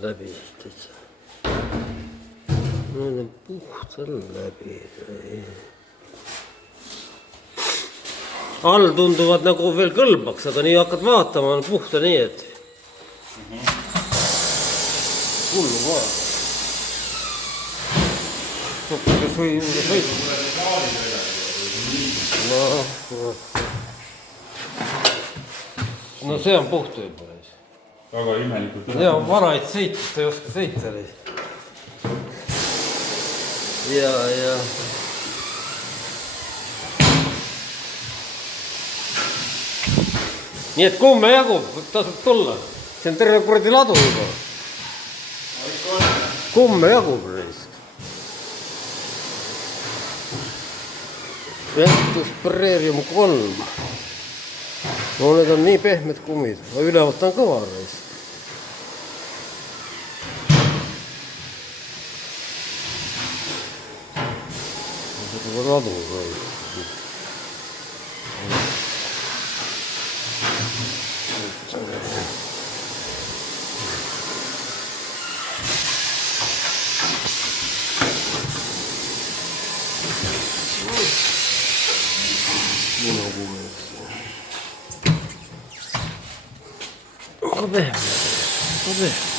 läbi täitsa. Need on puhtalt läbi. All tunduvad nagu veel kõlbaks, aga nii hakkad vaatama, on puhta nii, et hullu kohe. Kas või no see on puhtu juba. Väga imelikult. Ja vanaid sõitust ei oska sõita. Ja. Nii et kumme jagub, tasub tulla. See on terve kuradi ladu juba. Kumme jagub reisk. Ventus Prerium 3. No need on nii pehmed kummid, aga ülevalt on kõva reisk. Seda ladu reisk. Vabbè.